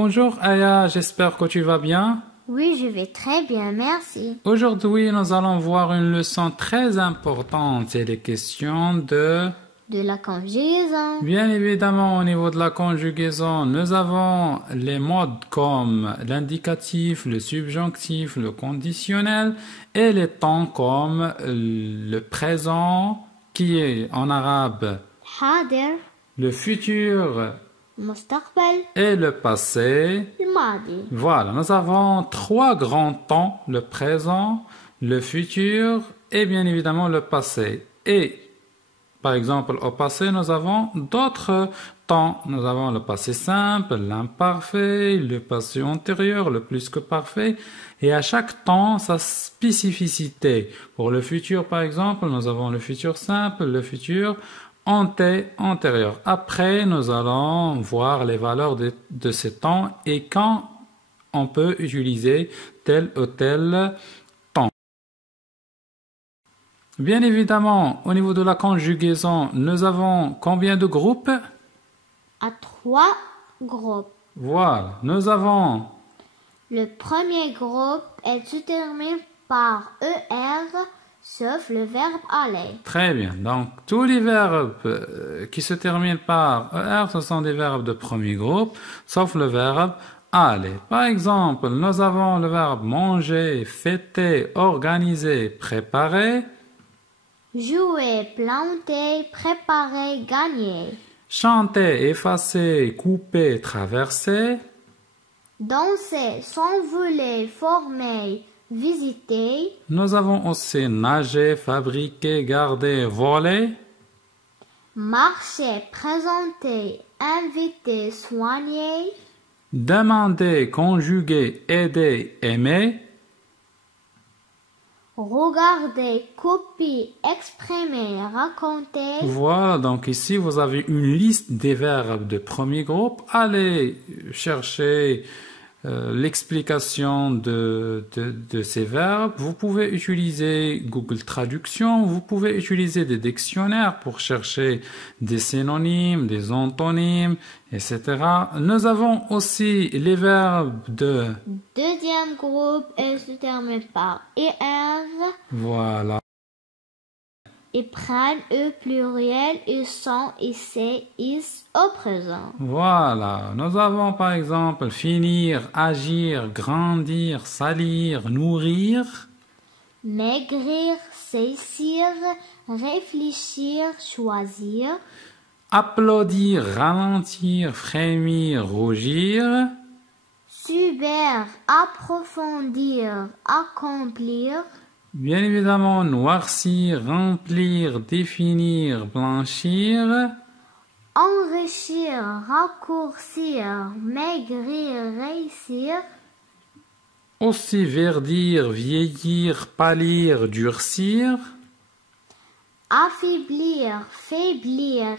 Bonjour Aya, j'espère que tu vas bien. Oui, je vais très bien, merci. Aujourd'hui, nous allons voir une leçon très importante. C'est les questions de la conjugaison. Bien évidemment, au niveau de la conjugaison, nous avons les modes comme l'indicatif, le subjonctif, le conditionnel et les temps comme le présent qui est en arabe, حاضر, le futur مستقبل, et le passé. الماضي. Voilà, nous avons trois grands temps, le présent, le futur et bien évidemment le passé. Et par exemple, au passé, nous avons d'autres temps. Nous avons le passé simple, l'imparfait, le passé antérieur, le plus que parfait. Et à chaque temps, sa spécificité. Pour le futur, par exemple, nous avons le futur simple, le futur antérieur. Après, nous allons voir les valeurs de ces temps et quand on peut utiliser tel ou tel temps. Bien évidemment, au niveau de la conjugaison, nous avons combien de groupes? À 3 groupes. Voilà, nous avons... Le premier groupe se termine par ER, sauf le verbe aller. Très bien, donc tous les verbes qui se terminent par ER, ce sont des verbes de premier groupe, sauf le verbe aller. Par exemple, nous avons le verbe manger, fêter, organiser, préparer. Jouer, planter, préparer, gagner. Chanter, effacer, couper, traverser. Danser, s'envoler, former, visiter. Nous avons aussi nager, fabriquer, garder, voler. Marcher, présenter, inviter, soigner. Demander, conjuguer, aider, aimer. Regarder, copier, exprimer, raconter. Voilà, donc ici vous avez une liste des verbes de premier groupe. Allez chercher l'explication de ces verbes. Vous pouvez utiliser Google Traduction, vous pouvez utiliser des dictionnaires pour chercher des synonymes, des antonymes, etc. Nous avons aussi les verbes de... Deuxième groupe, se termine par ER. Voilà. Ils prennent E pluriel, ils sont, ils c'est, ils au présent. Voilà, nous avons par exemple finir, agir, grandir, salir, nourrir. Maigrir, saisir, réfléchir, choisir. Applaudir, ralentir, frémir, rougir. Subir, approfondir, accomplir. Bien évidemment, noircir, remplir, définir, blanchir. Enrichir, raccourcir, maigrir, réussir. Aussi verdir, vieillir, pâlir, durcir. Affaiblir, faiblir,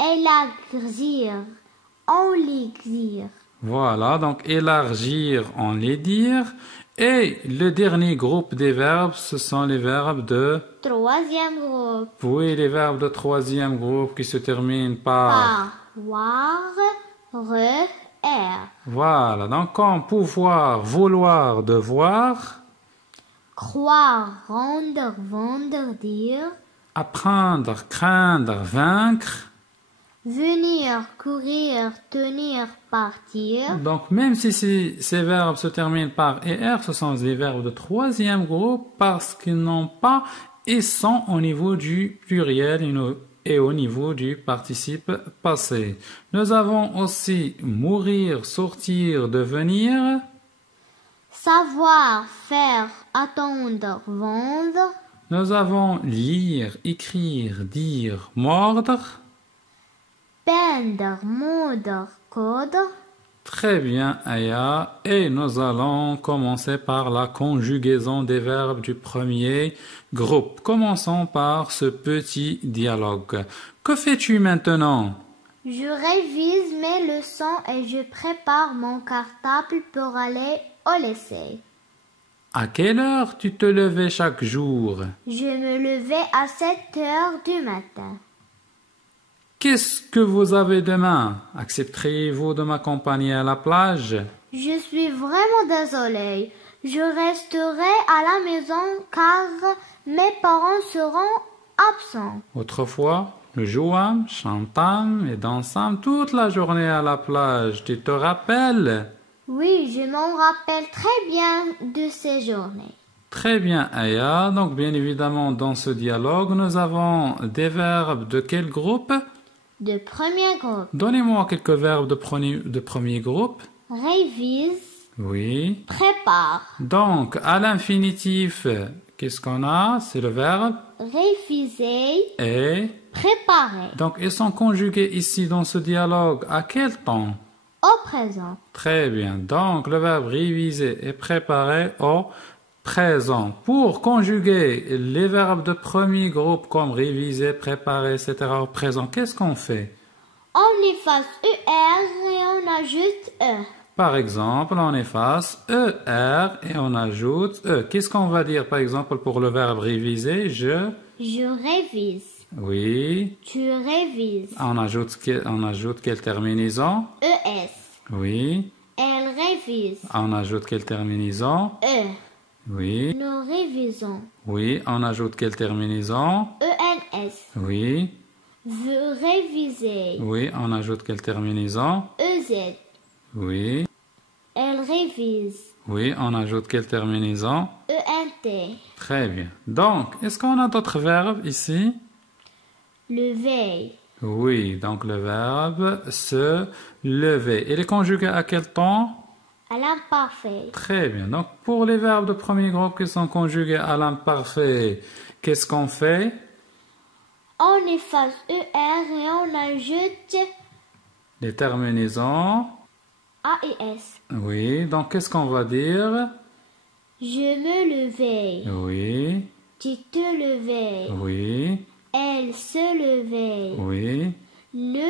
élargir, enlaiguir. Voilà, donc élargir, enlaidir. Et le dernier groupe des verbes, ce sont les verbes de... Troisième groupe. Oui, les verbes de troisième groupe qui se terminent par... Voir, er. Voilà, donc comme pouvoir, vouloir, devoir. Croire, rendre, vendre, dire. Apprendre, craindre, vaincre. Venir, courir, tenir, partir. Donc même si ces verbes se terminent par ER, ce sont des verbes de troisième groupe parce qu'ils n'ont pas et sont au niveau du pluriel et au niveau du participe passé. Nous avons aussi mourir, sortir, devenir. Savoir, faire, attendre, vendre. Nous avons lire, écrire, dire, mordre. Peindre, moudre, coudre. Très bien, Aya. Et nous allons commencer par la conjugaison des verbes du premier groupe. Commençons par ce petit dialogue. Que fais-tu maintenant? Je révise mes leçons et je prépare mon cartable pour aller au lycée. À quelle heure tu te levais chaque jour? Je me levais à 7 heures du matin. Qu'est-ce que vous avez demain? Accepteriez-vous de m'accompagner à la plage? Je suis vraiment désolée. Je resterai à la maison car mes parents seront absents. Autrefois, nous jouâmes, chantâmes et dansâmes toute la journée à la plage. Tu te rappelles? Oui, je m'en rappelle très bien de ces journées. Très bien, Aya. Donc, bien évidemment, dans ce dialogue, nous avons des verbes de quel groupe? De premier groupe, Donnez-moi quelques verbes de premier groupe. révise, Oui. prépare. Donc, à l'infinitif, qu'est-ce qu'on a? C'est le verbe Réviser, et. préparer. Donc, ils sont conjugués ici dans ce dialogue. À quel temps? Au présent. Très bien. Donc, le verbe réviser est préparé au présent. Pour conjuguer les verbes de premier groupe comme réviser, préparer, etc. au présent, qu'est-ce qu'on fait? On efface ER et on ajoute E. Par exemple, on efface ER et on ajoute E. Qu'est-ce qu'on va dire, par exemple, pour le verbe réviser? Je révise. Oui. Tu révises. On ajoute quelle terminaison? ES. Oui. Elle révise. On ajoute quelle terminaison? E. Oui. Nous révisons. Oui. On ajoute quelle terminaison? ENS. Oui. Veut réviser. Oui. On ajoute quelle terminaison? EZ. Oui. Elle révise. Oui. On ajoute quelle terminaison? ENT. Très bien. Donc, est-ce qu'on a d'autres verbes ici? Le veille. Oui. Donc, le verbe se lever. Il est conjugué à quel temps? À l'imparfait. Très bien. Donc, pour les verbes de premier groupe qui sont conjugués à l'imparfait, qu'est-ce qu'on fait? On efface ER et on ajoute Les terminaisons. AES. Oui. Donc, qu'est-ce qu'on va dire? Je me levais. Oui. Tu te levais. Oui. Elle se levait. Oui. Nous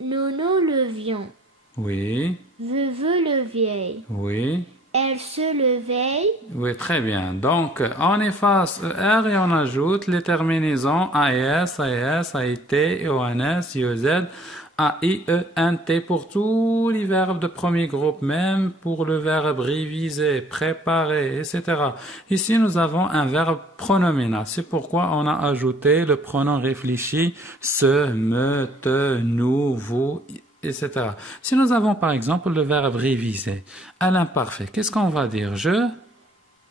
nous levions. Oui. Vous leviez. Oui. Elle se levait. Oui, très bien. Donc, on efface ER et on ajoute les terminaisons AES, AES, AIT, EONS, IEZ, AIENT pour tous les verbes de premier groupe, même pour le verbe réviser, préparer, etc. Ici, nous avons un verbe pronominal. C'est pourquoi on a ajouté le pronom réfléchi, se, me, te, nous, vous, etc. Si nous avons par exemple le verbe réviser à l'imparfait, qu'est-ce qu'on va dire? Je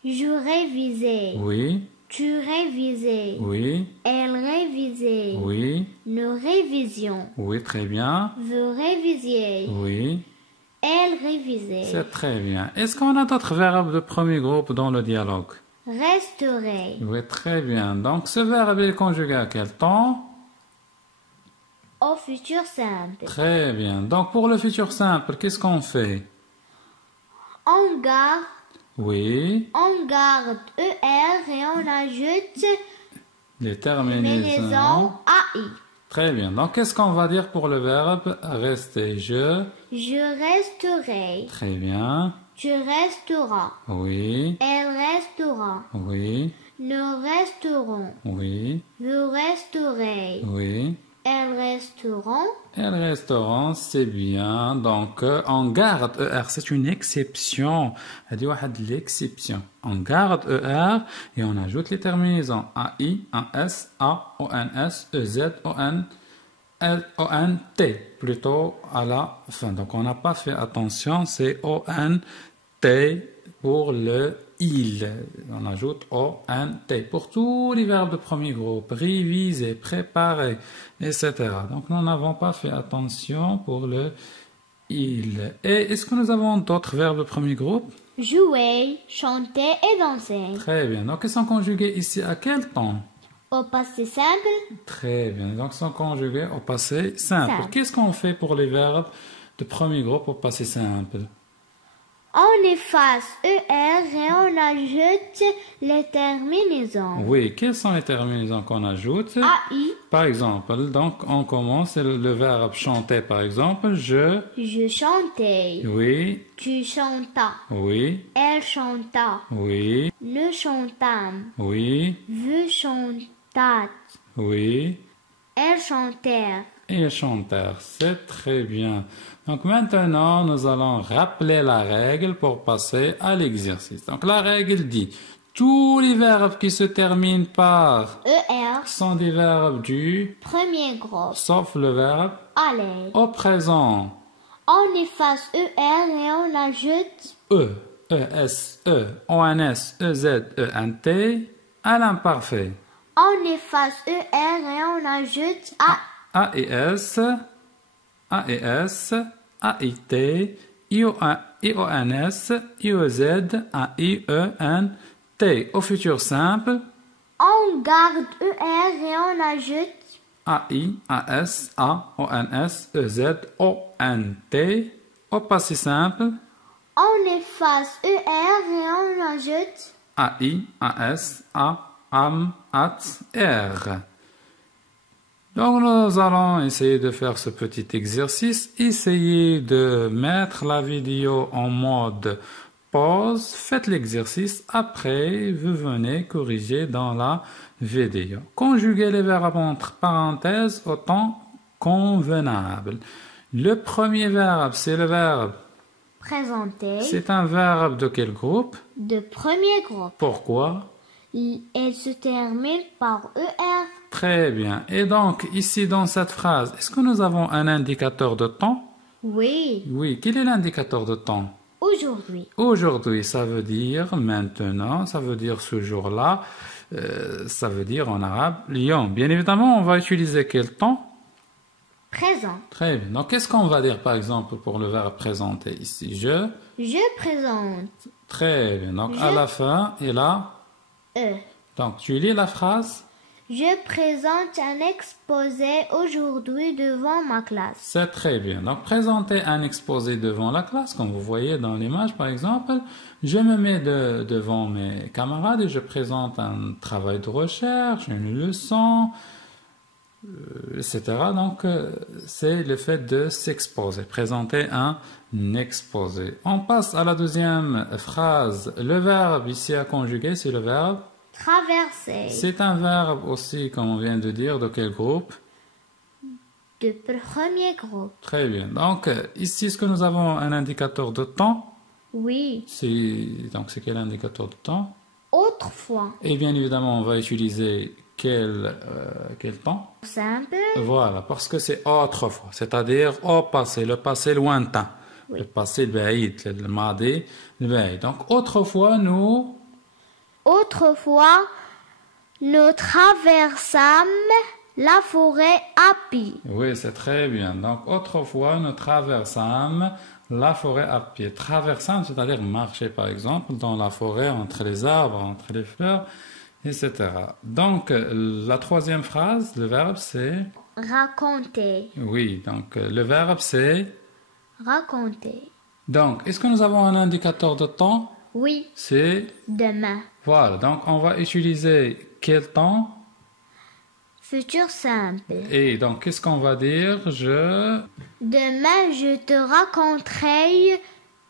révisais. Oui. Tu révisais. Oui. Elle révisait. Oui. Nous révisions. Oui, très bien. Vous révisiez. Oui. Elle révisait. C'est très bien. Est-ce qu'on a d'autres verbes de premier groupe dans le dialogue? Resterait. Oui, très bien. Donc, ce verbe est conjugué à quel temps? Au futur simple. Très bien. Donc, pour le futur simple, qu'est-ce qu'on fait? On garde. Oui. On garde ER et on ajoute Les terminaisons AI. Très bien. Donc, qu'est-ce qu'on va dire pour le verbe rester? Je resterai. Très bien. Tu resteras. Oui. Elle restera. Oui. Nous resterons. Oui. Vous resterez. Oui. Elles resteront. Et le restaurant, c'est bien. Donc, on garde ER. C'est une exception. L'exception. On garde ER et on ajoute les terminaisons AI, AS, A, ONS, EZ, ON, ONT. Plutôt à la fin. Donc, on n'a pas fait attention. C'est ONT pour le il. On ajoute ONT pour tous les verbes de premier groupe, réviser, préparer, etc. Donc nous n'avons pas fait attention pour le il. Et est-ce que nous avons d'autres verbes de premier groupe? Jouer, chanter et danser. Très bien. Donc ils sont conjugués ici à quel temps? Au passé simple. Très bien. Donc ils sont conjugués au passé simple. Qu'est-ce qu'on fait pour les verbes de premier groupe au passé simple? On efface ER et on ajoute les terminaisons. Oui, quelles sont les terminaisons qu'on ajoute? AI. Par exemple, donc on commence le verbe chanter par exemple. Je chantais. Oui. Tu chantas. Oui. Elle chanta. Oui. Nous chantâmes. Oui. Vous chantâtes. Oui. Elles chantèrent. Ils chantèrent. C'est très bien. Donc maintenant, nous allons rappeler la règle pour passer à l'exercice. Donc la règle dit, tous les verbes qui se terminent par ER, sont des verbes du, premier groupe. sauf le verbe Allez. au présent. On efface ER et on ajoute E, ES, E, ONS, EZ, ENT à l'imparfait. on efface ER et on ajoute AES, AES, AIT, IONS, IOZ, AIENT. Au futur simple, on garde ER et on ajoute AI, AS, AONS, EZ, ONT. Au passé simple, on efface ER et on ajoute AI, AS, AM, AT, R. Donc nous allons essayer de faire ce petit exercice. Essayez de mettre la vidéo en mode pause. Faites l'exercice. Après, vous venez corriger dans la vidéo. Conjuguez les verbes entre parenthèses au temps convenable. Le premier verbe, c'est le verbe. présenter C'est un verbe de quel groupe? de premier groupe. Pourquoi? Elle se termine par ER. Très bien. Et donc, ici dans cette phrase, est-ce que nous avons un indicateur de temps? Oui, Oui. Quel est l'indicateur de temps? aujourd'hui. Aujourd'hui, ça veut dire maintenant, ça veut dire ce jour-là, ça veut dire en arabe Lyon. Bien évidemment, on va utiliser quel temps? Présent. Très bien. Donc, qu'est-ce qu'on va dire par exemple pour le verbe présenter ici? Je présente Très bien. Donc, à la fin, et là, E. donc tu lis la phrase. Je présente un exposé aujourd'hui devant ma classe. C'est très bien. Donc, présenter un exposé devant la classe, comme vous voyez dans l'image, par exemple, je me mets devant mes camarades et je présente un travail de recherche, une leçon, etc. Donc, c'est le fait de s'exposer, présenter un exposé. On passe à la deuxième phrase. Le verbe ici à conjuguer, c'est le verbe. Traverser C'est un verbe aussi, comme on vient de dire, de quel groupe? de premier groupe. Très bien. Donc, ici, est-ce que nous avons un indicateur de temps? Oui, Donc, c'est quel indicateur de temps? autrefois. Et bien évidemment, on va utiliser quel temps? Simple. Voilà, parce que c'est autrefois, c'est-à-dire au passé, le passé lointain. Oui. Le passé baïd, le madi, le baïd. Donc, autrefois, Autrefois, nous traversâmes la forêt à pied. Oui, c'est très bien. Donc, autrefois, nous traversâmes la forêt à pied. Traversâmes, c'est-à-dire marcher, par exemple, dans la forêt, entre les arbres, entre les fleurs, etc. Donc, la troisième phrase, le verbe, c'est... Raconter. Oui, donc, le verbe, c'est... Raconter. Donc, est-ce que nous avons un indicateur de temps? Oui, C'est... demain. Voilà, donc, on va utiliser quel temps? Futur simple. Et donc, qu'est-ce qu'on va dire? Demain, je te raconterai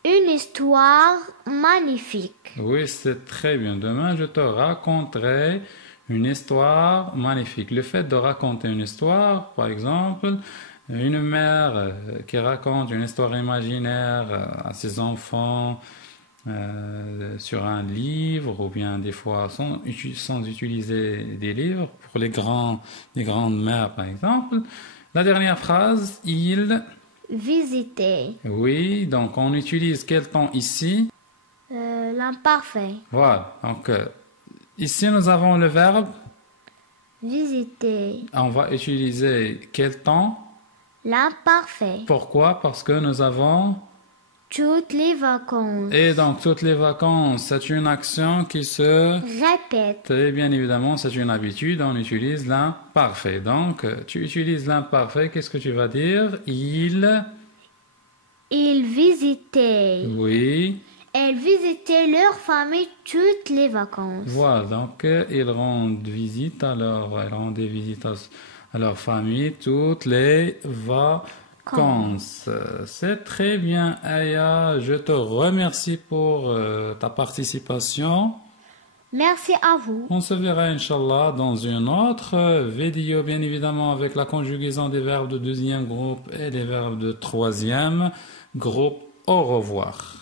une histoire magnifique. Oui, c'est très bien. Demain, je te raconterai une histoire magnifique. Le fait de raconter une histoire, par exemple, une mère qui raconte une histoire imaginaire à ses enfants sur un livre, ou bien des fois sans utiliser des livres, pour les grandes mères, par exemple. La dernière phrase, il... Visiter. Oui, donc on utilise quel temps ici? L'imparfait. Voilà, donc ici nous avons le verbe. Visiter. On va utiliser quel temps? L'imparfait. Pourquoi? Parce que nous avons... Toutes les vacances. Et donc toutes les vacances, c'est une action qui se... Répète. Et bien évidemment, c'est une habitude, on utilise l'imparfait. Donc, tu utilises l'imparfait, qu'est-ce que tu vas dire? Ils visitaient. Oui. Elles visitaient leur famille toutes les vacances. Voilà, donc ils rendent visite à ils rendaient visite à leur famille toutes les vacances. C'est très bien, Aya. Je te remercie pour ta participation. Merci à vous. On se verra, Inch'Allah, dans une autre vidéo, bien évidemment, avec la conjugaison des verbes de deuxième groupe et des verbes de troisième groupe. Au revoir.